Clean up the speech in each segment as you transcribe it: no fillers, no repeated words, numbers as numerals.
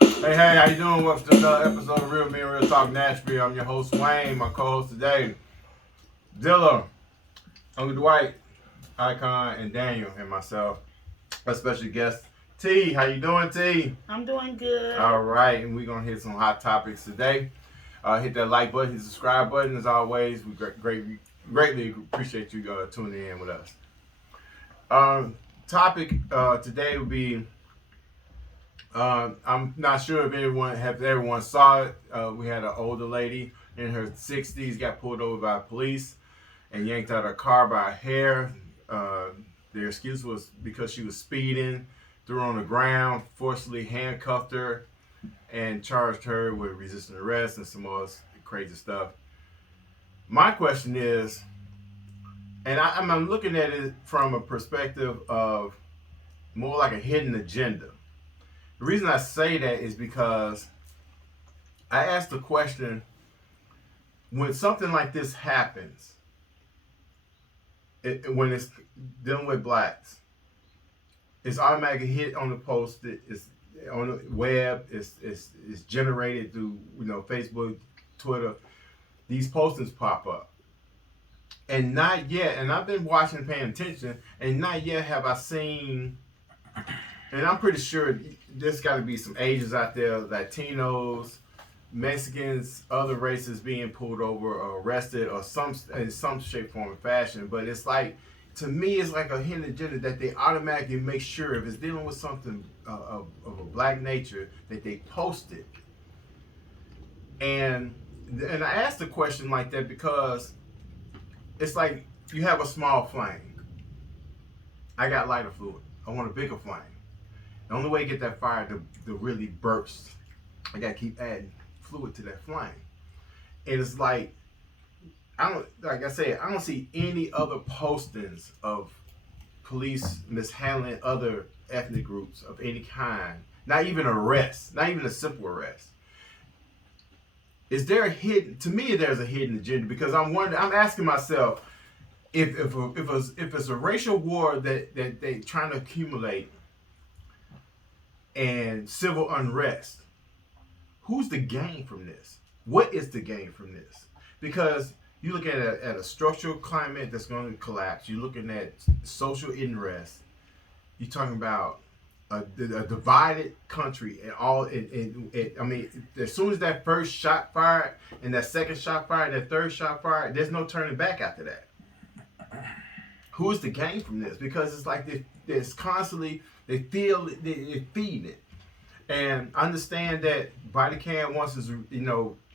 Hey, how you doing? Welcome to another episode of Real Men Real Talk Nashville. I'm your host Wayne. My co-host today, Dilla, Uncle Dwight, Icon, and Daniel, and myself. A special guest, T. How you doing, T? I'm doing good. All right, and we're gonna hit some hot topics today. Hit that like button, hit the subscribe button. As always, we greatly appreciate you tuning in with us. Topic today will be. I'm not sure if everyone saw it. We had an older lady in her 60s got pulled over by police and yanked out of her car by her hair. Their excuse was because she was speeding, threw her on the ground, forcibly handcuffed her, and charged her with resisting arrest and some more crazy stuff. My question is, and I'm looking at it from a perspective of more like a hidden agenda. The reason I say that is because I asked the question, when something like this happens, when it's dealing with blacks, it's automatically hit on the post, it's on the web, it's generated through Facebook, Twitter. These postings pop up. And not yet, and I've been watching and paying attention, and not yet have I seen. And I'm pretty sure there's got to be some Asians out there, Latinos, Mexicans, other races being pulled over or arrested or in some shape, form, or fashion. But it's like, to me, it's like a hidden agenda that they automatically make sure if it's dealing with something of a black nature that they post it. And I asked a question like that because it's like you have a small flame. I got lighter fluid. I want a bigger flame. The only way to get that fire to really burst, I gotta keep adding fluid to that flame. And it's like, I don't see any other postings of police mishandling other ethnic groups of any kind. Not even arrests, not even a simple arrest. Is there to me, there's a hidden agenda because I'm asking myself, if it's a racial war that they trying to accumulate and civil unrest, who's the gain from this? What is the gain from this? Because you look at a structural climate that's going to collapse. You're looking at social unrest. You're talking about a divided country and all. I mean, as soon as that first shot fired and that second shot fired, that third shot fired, there's no turning back after that. Who's the gain from this? Because it's like there's constantly they're feeding it, and understand that body cam once is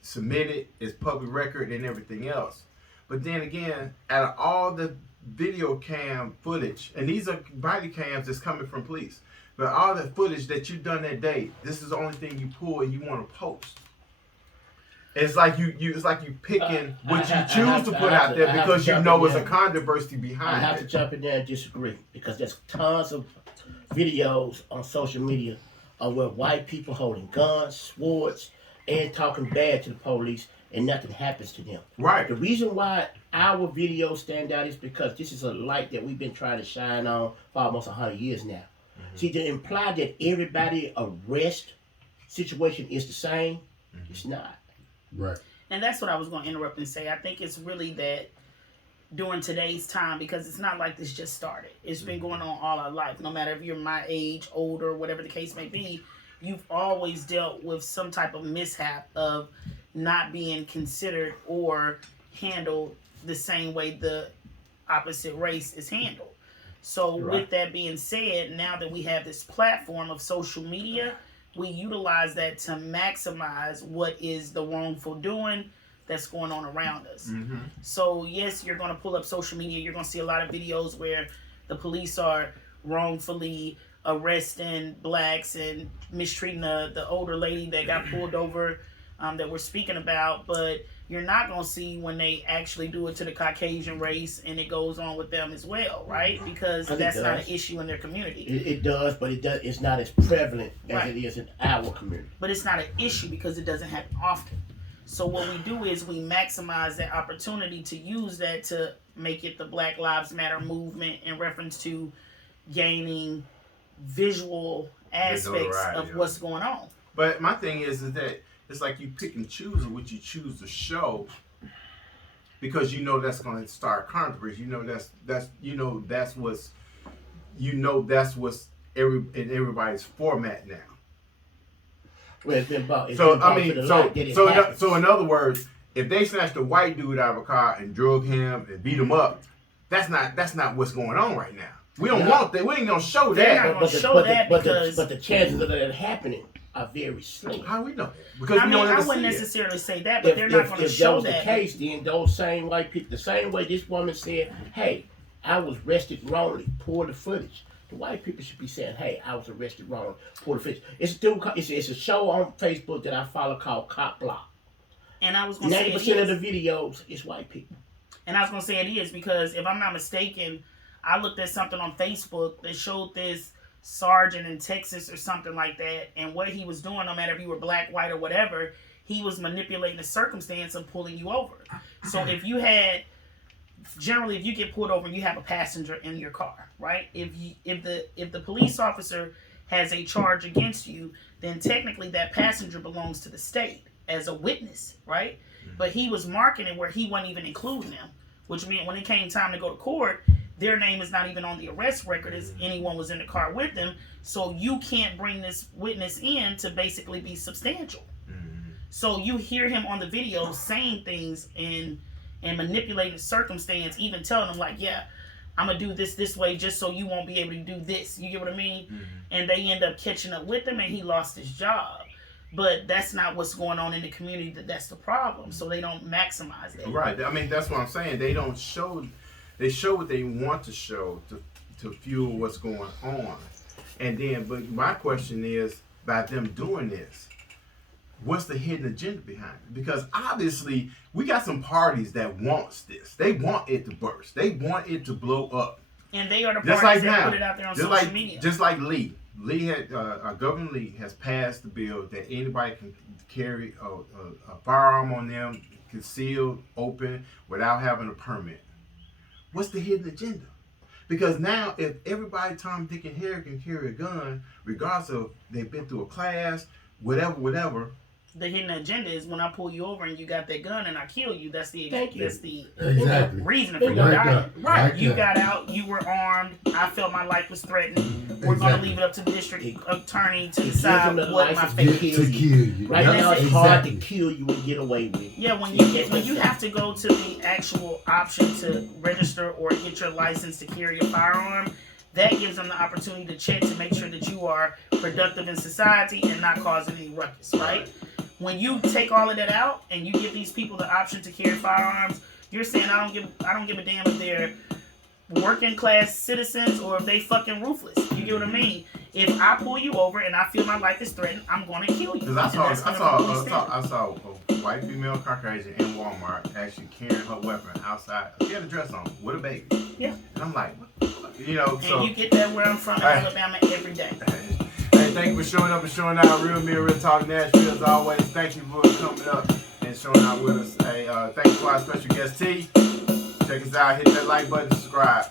submitted, is public record and everything else. But then again, out of all the video cam footage, and these are body cams that's coming from police, but all the footage that you've done that day, this is the only thing you pull and you want to post. It's like it's like you picking what you choose to put out there because you know there's a controversy behind it. I have to jump in there and disagree because there's tons of videos on social media of where white people holding guns, swords, and talking bad to the police, and nothing happens to them. Right. The reason why our videos stand out is because this is a light that we've been trying to shine on for almost 100 years now. Mm-hmm. See, to imply that everybody arrest situation is the same, it's not. Right. And that's what I was going to interrupt and say. I think it's really that during today's time, because it's not like this just started. It's been going on all our life. No matter if you're my age, older, whatever the case may be, you've always dealt with some type of mishap of not being considered or handled the same way the opposite race is handled. So with that being said, now that we have this platform of social media, we utilize that to maximize what is the wrongful doing that's going on around us. Mm-hmm. So yes, you're going to pull up social media. You're going to see a lot of videos where the police are wrongfully arresting blacks and mistreating the older lady that got pulled over that we're speaking about. But you're not going to see when they actually do it to the Caucasian race and it goes on with them as well, right? Because that's not an issue in their community. It does, but it's not as prevalent as it is in our community. But it's not an issue because it doesn't happen often. So what we do is we maximize that opportunity to use that to make it the Black Lives Matter movement in reference to gaining visual aspects notoriety, of yeah. what's going on. But my thing is that it's like you pick and choose what you choose to show, because you know that's going to start controversy. You know that's what's in everybody's format now. Well, it's been about. It's So been brought I to mean, the light that it happens. so in other words, if they snatched a white dude out of a car and drug him and beat him up, that's not what's going on right now. We don't want that. We ain't gonna show They're that. not gonna show that because- but the chances of that happening are very slim. How we know that? Because I we mean, don't I ever wouldn't see it. necessarily say that, but they're not going to If that show was the that. case, then those same white people, the same way this woman said, "Hey, I was arrested wrongly. Pour the footage." The white people should be saying, "Hey, I was arrested wrongly. Pour the footage." It's a show on Facebook that I follow called Cop Block. And I was going to say 90% of the videos is white people. And I was going to say it is because if I'm not mistaken, I looked at something on Facebook that showed this sergeant in Texas or something like that, and what he was doing, no matter if you were black, white, or whatever, he was manipulating the circumstance of pulling you over. So if you get pulled over, you have a passenger in your car, right? If the police officer has a charge against you, then technically that passenger belongs to the state as a witness, right? But he was marking it where he wasn't even including them, which meant when it came time to go to court, their name is not even on the arrest record as anyone was in the car with them. So you can't bring this witness in to basically be substantial. So you hear him on the video saying things and manipulating the circumstance, even telling them like, yeah, I'm going to do this way just so you won't be able to do this. You get what I mean? And they end up catching up with him and he lost his job. But that's not what's going on in the community. That's the problem. So they don't maximize that. Right. I mean, that's what I'm saying. They don't show. They show what they want to show to fuel what's going on. And then, but my question is, by them doing this, what's the hidden agenda behind it? Because obviously, we got some parties that wants this. They want it to burst. They want it to blow up. And they are the Just parties like that now. put it out there on Just social like media. just like Lee. Lee had Governor Lee has passed the bill that anybody can carry a firearm on them, concealed, open, without having a permit. What's the hidden agenda? Because now, if everybody, Tom, Dick, and Harry can carry a gun, regardless of they've been through a class, whatever. The hidden agenda is when I pull you over and you got that gun and I kill you. That's the Exactly. reason for you Right dying. there. Right. Right You there. got out. You were armed. I felt my life was threatened. We're going to Exactly. leave it up to the district attorney to It gives decide them the what my license fate to is. To kill you. Right Yep, now, it's exactly. hard to kill you and get away with it. Yeah, when you have to go to the actual option to register or get your license to carry a firearm, that gives them the opportunity to check to make sure that you are productive in society and not causing any ruckus, right? When you take all of that out and you give these people the option to carry firearms, you're saying I don't give a damn if they're working class citizens or if they fucking ruthless. You get what I mean? If I pull you over and I feel my life is threatened, I'm gonna kill you. Because I And saw a white female Caucasian in Walmart actually carrying her weapon outside. She had a dress on with a baby. Yeah. And I'm like, what the fuck? You know, And so. you get that where I'm from in Hey. Alabama every day. Hey, thank you for showing up and showing out. Real Me, Real Talk Nashville as always. Thank you for coming up and showing out with us. Hey, thank you for our special guest T. Check us out. Hit that like button, subscribe.